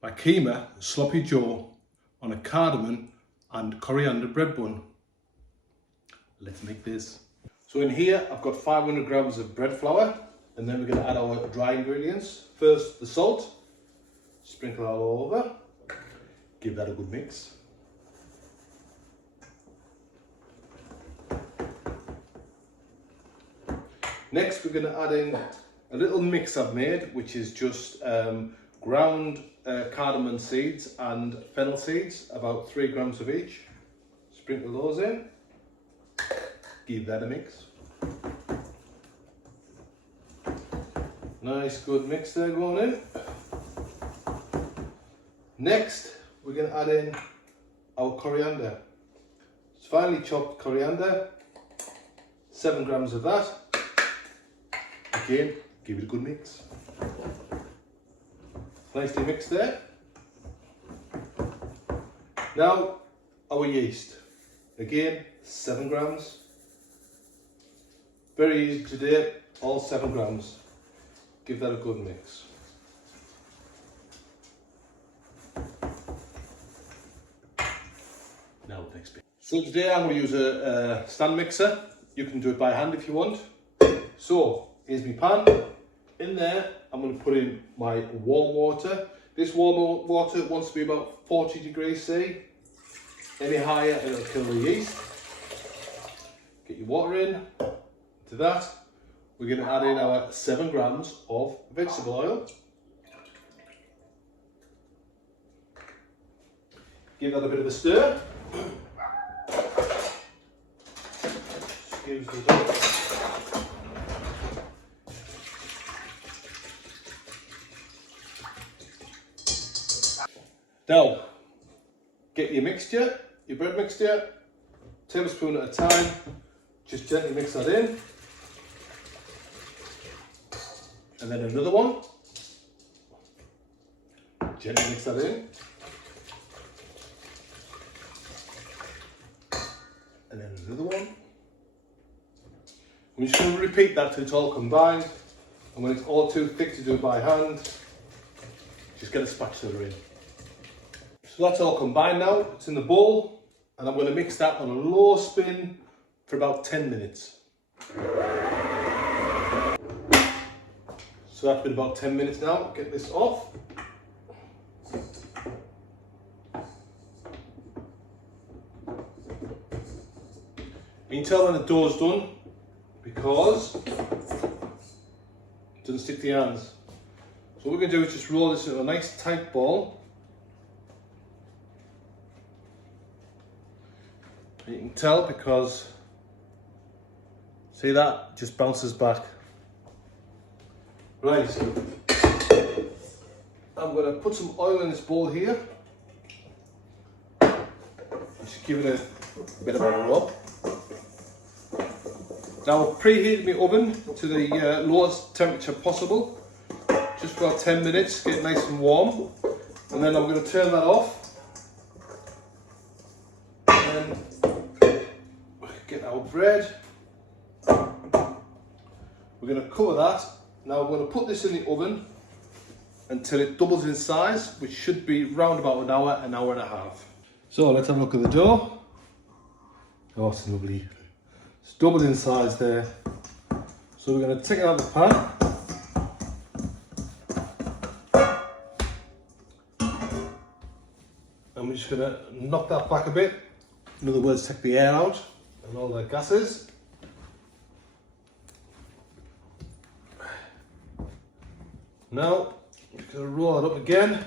my Keema sloppy joe on a cardamom and coriander bread bun. Let's make this. So in here I've got 500 grams of bread flour, and then we're going to add our dry ingredients. First the salt, sprinkle all over, give that a good mix. Next we're going to add in a little mix I've made, which is just ground cardamom seeds and fennel seeds, about 3 grams of each. Sprinkle those in, give that a mix. Nice good mix there going in. Next we're going to add in our coriander. It's finely chopped coriander, 7 grams of that. Again, give it a good mix. Nicely mixed there. Now our yeast, again 7 grams. Very easy to do, all 7 grams. Give that a good mix. Now the next bit. So today I'm going to use a stand mixer. You can do it by hand if you want. So here's my pan. In there I'm going to put in my warm water. This warm water wants to be about 40 degrees C. Any higher and it'll kill the yeast. Get your water in. To that we're going to add in our 7 grams of vegetable oil. Give that a bit of a stir. Excuse the dog. Now, get your mixture, your bread mixture, tablespoon at a time, just gently mix that in. And then another one, gently mix that in. And then another one. I'm just going to repeat that till it's all combined. And when it's all too thick to do by hand, just get a spatula in. So that's all combined now, it's in the bowl, and I'm going to mix that on a low spin for about 10 minutes. So that's been about 10 minutes now, get this off. You can tell when the dough's done because it doesn't stick to your hands. So what we're going to do is just roll this into a nice tight ball. You can tell because, see that, just bounces back. Right, I'm going to put some oil in this bowl here. Just give it a bit of a rub. Now I've preheated my oven to the lowest temperature possible, just for about 10 minutes, get it nice and warm. And then I'm going to turn that off. And get our bread. We're going to cover that. Now we're going to put this in the oven until it doubles in size, which should be round about an hour and a half. So let's have a look at the dough. Oh, it's lovely. It's doubled in size there. So we're going to take it out of the pan. And we're just going to knock that back a bit. In other words, take the air out and all the gases. Now, I'm just going to roll it up again.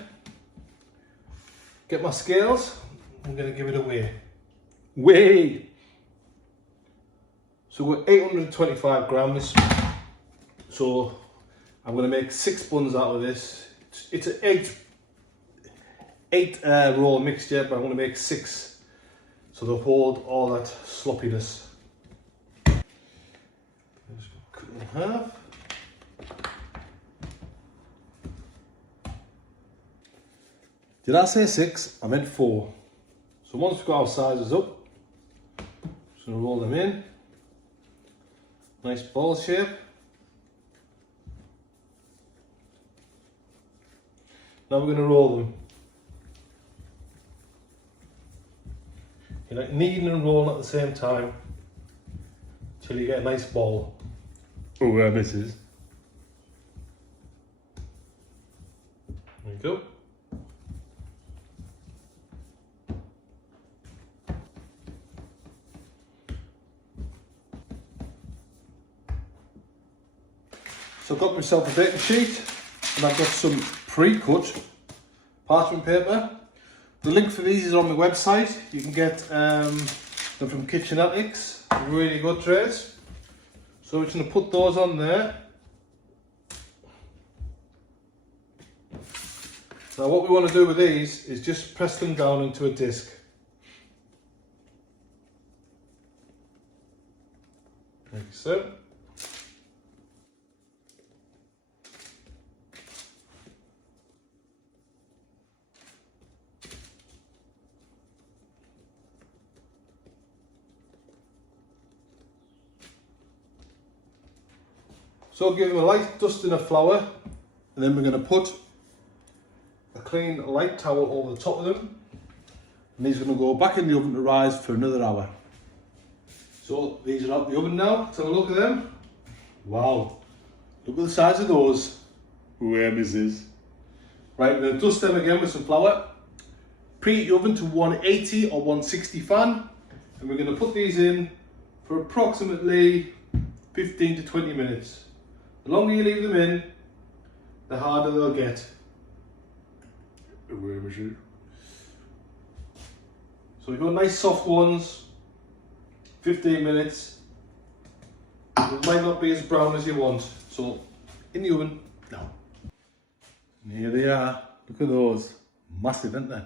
Get my scales. I'm going to give it a weigh. So we're 825 grams. So I'm going to make 6 buns out of this. It's an 8 roll mixture, but I'm going to make 6 so they'll hold all that sloppiness. Just cut it in half. Did I say 6? I meant 4. So once we've got our sizes up, just going to roll them in. Nice ball shape. Now we're going to roll them. You're like kneading and rolling at the same time till you get a nice ball. Oh, misses. There you go. So I've got myself a baking sheet and I've got some pre-cut parchment paper. The link for these is on my website. You can get them from Kitchenetics, really good trays. So we're just going to put those on there. Now what we want to do with these is just press them down into a disc. Like so. So give them a light dusting of flour, and then we're going to put a clean light towel over the top of them, and these are going to go back in the oven to rise for another hour. So these are out the oven now. Let's have a look at them. Wow, look at the size of those. Where misses. Right, we're going to dust them again with some flour. Preheat your oven to 180 or 160 fan, and we're going to put these in for approximately 15 to 20 minutes. The longer you leave them in, the harder they'll get. So we've got nice soft ones, 15 minutes. It might not be as brown as you want, so in the oven now. And here they are, look at those, massive, aren't they?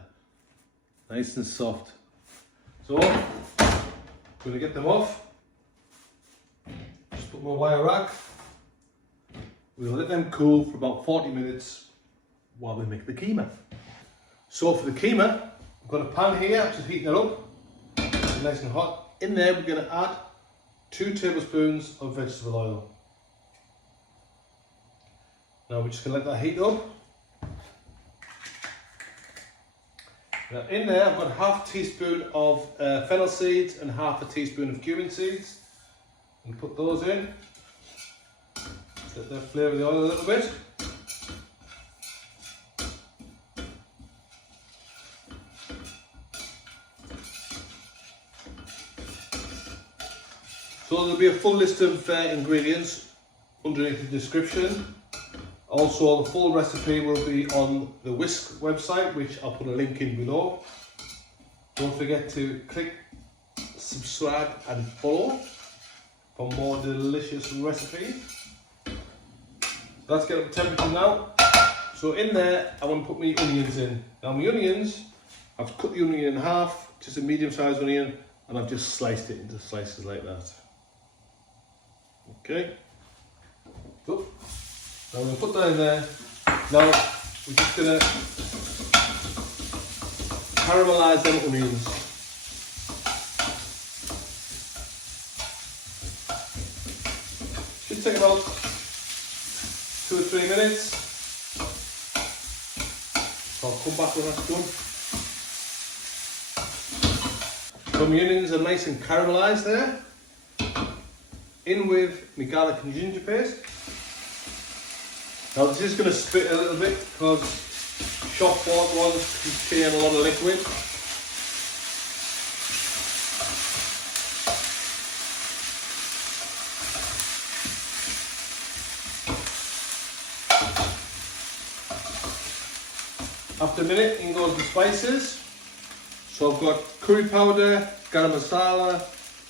Nice and soft. So, I'm going to get them off. Just put my wire rack. We'll let them cool for about 40 minutes while we make the keema. So for the keema, I've got a pan here, just heating it up. It's nice and hot. In there we're going to add 2 tablespoons of vegetable oil. Now we're just going to let that heat up. Now in there I've got half a teaspoon of fennel seeds and half a teaspoon of cumin seeds. And put those in. Let that flavour the oil a little bit. So there'll be a full list of ingredients underneath the description. Also the full recipe will be on the Whisk website, which I'll put a link in below. Don't forget to click subscribe and follow for more delicious recipes. Let's get up to temperature now. So in there, I want to put my onions in. Now my onions, I've cut the onion in half, just a medium-sized onion, and I've just sliced it into slices like that. Okay. So, now I'm going to put that in there. Now we're just going to caramelise them onions. Should take about 2 or 3 minutes. So I'll come back when that's done. So my onions are nice and caramelised there. In with my garlic and ginger paste. Now this is going to spit a little bit because shop bought ones contain a lot of liquid. After a minute, in goes the spices. So I've got curry powder, garam masala,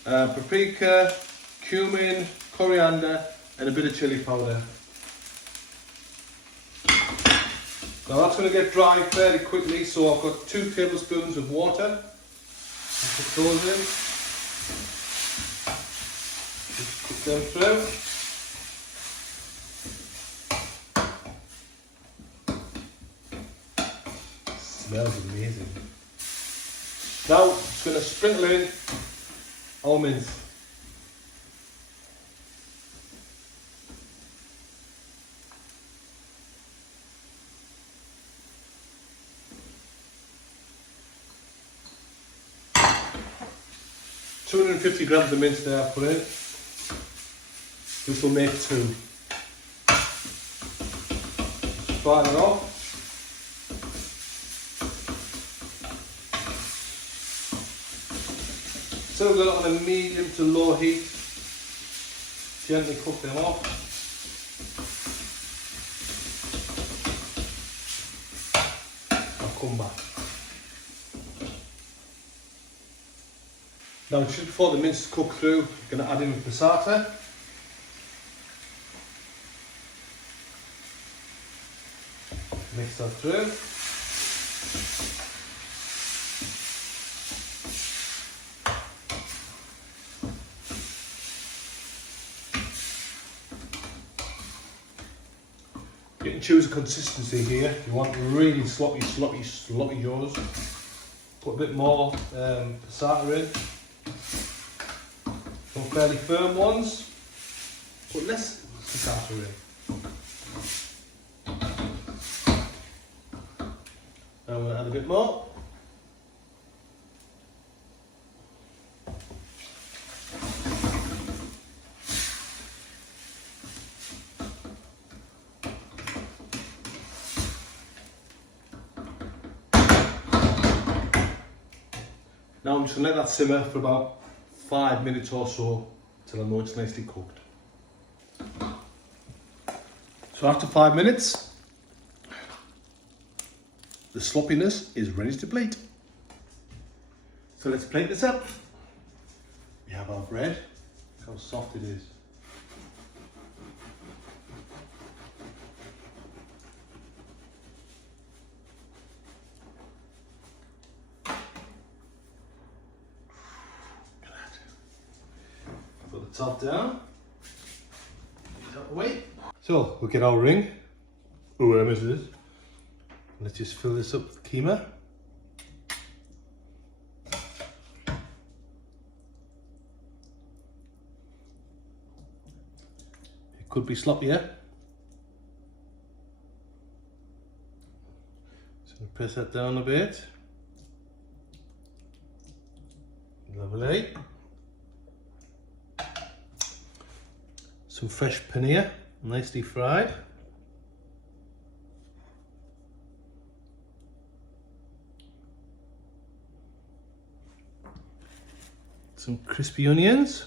paprika, cumin, coriander, and a bit of chilli powder. Now that's going to get dry fairly quickly, so I've got 2 tablespoons of water. Put those in. Just cook them through. Smells amazing. Now I'm just going to sprinkle in almonds. 250 grams of mince there I put in. This will make 2. Fry it off. Still got it on a medium to low heat. Gently cook them off. I'll come back. Now just before the mince is cooked through, I'm going to add in the pasata. Mix that through. You can choose a consistency here. If you want really sloppy jaws, put a bit more pasata in. Some fairly firm ones, put less pasata in. I'm going to add a bit more. Now I'm just going to let that simmer for about 5 minutes or so till I know it's nicely cooked. So after 5 minutes, the sloppiness is ready to plate. So let's plate this up. We have our bread. Look how soft it is. Look at that. Put the top down. Get that away. So we'll get our ring. Whoever it is. Let's just fill this up with keema. It could be sloppier. So press that down a bit. Lovely. Some fresh paneer, nicely fried. Some crispy onions,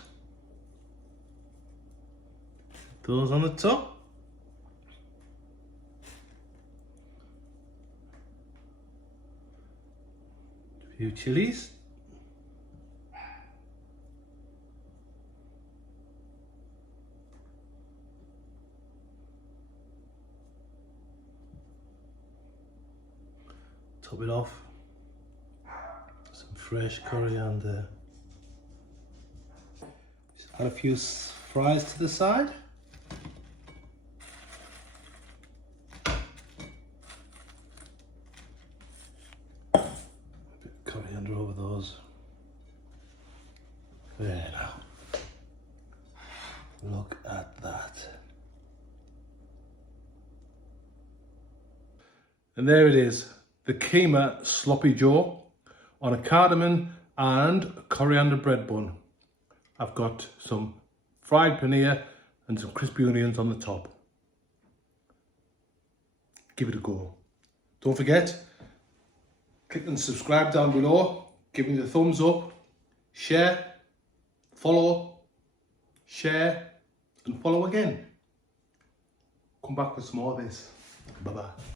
those on the top. A few chilies. Top it off. Some fresh coriander. Add a few fries to the side. A bit of coriander over those. There now. Look at that. And there it is, the Keema sloppy joe on a cardamom and coriander bread bun. I've got some fried paneer and some crispy onions on the top. Give it a go. Don't forget, click and subscribe down below. Give me the thumbs up. Share, follow, share, and follow again. Come back for some more of this. Bye-bye.